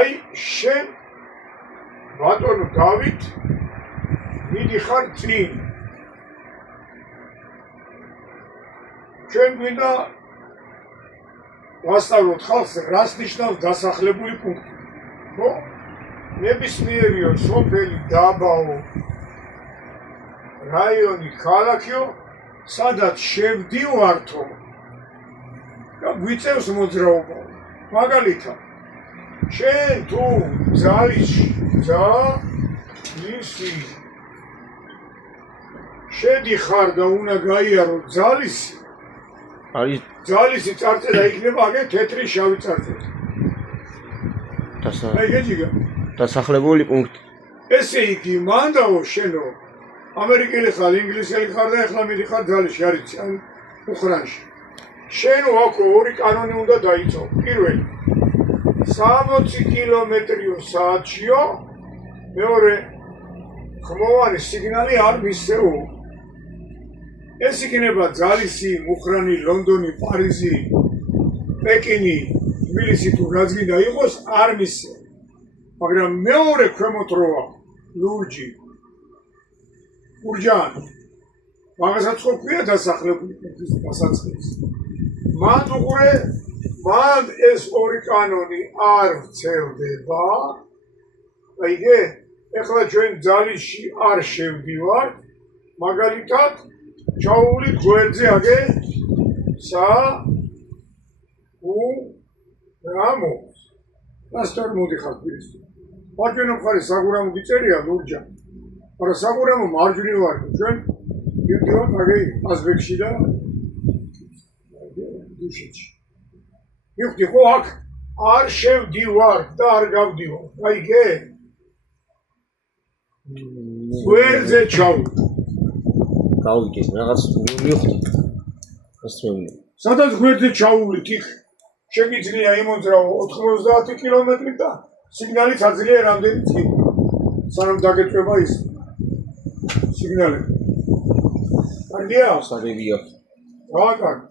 აი შენ ბატონო დავით მიდიხარ წინ ჩვენ გვინდა ვასწავლოთ ხალხს რას ნიშნავს დასახლებული პუნქტი ხო ნებისმიერიო სოფელი დაბაო რაიონი ქალაქიო სადაც შევდივართო და გვიწევს მოძრაობა მაგალითად შენ თუ ძალიში ისი შედიხარ და უნდა გაიარო ძალისი არის ძალისი წარწერა იქნება აგე თეთრი შავი წარწერა დასახლებული პუნქტი ესე იგი მანდაო შენო ამერიკელი ხარ ინგლისელი ხარ და ეხლა მიდიხარ ძალიში არის უხრანში შენო აქ ორი კანონი უნდა დაიწო პირველი 60 კილომეტრიო საათშიო მეორე ხმოვანი სიგნალი არ მისცეო ეს იქნება ძალისი მუხრანი ლონდონი პარიზი პეკინი თბილისი თუ რაც გინდა იყოს არ მისცე მაგრამ მეორე ქვემოთ როა ლურჯი ურჯანი მაგასაც ხო ქვია დასახლებული პუნქტის დასაწყისი მან უყურე მან ეს ორი კანონი არ ვრცელდება აიგე ეხლა ჩვენ ძალიში არ შევდივართ მაგალითად ჩაუვლით გვერდზე აგე საგურამოს რასთან მოდიხარ თბილისში მარჯვენა მხარეს საგურამო გიწერია ლურჯა მაგრამ საგურამო მარჯვნივ ვარ ჩვენ მივდივართ აგე აზბეკში და დუშეთში მივხვდი ხო აქ არ შევდივართ და არ გავდივართ აიგე გვერდზე ჩავუვლით გავიგე რაღაც მივხვდი სადაც გვერდზე ჩავუვლით იქ შეგიძლია იმოძრავო 90 კილომეტრი და სიგნალით აძლია რამდენი წელი სანამ დაგეწვება ის სიგნალი კარგია საგებია რა კარგი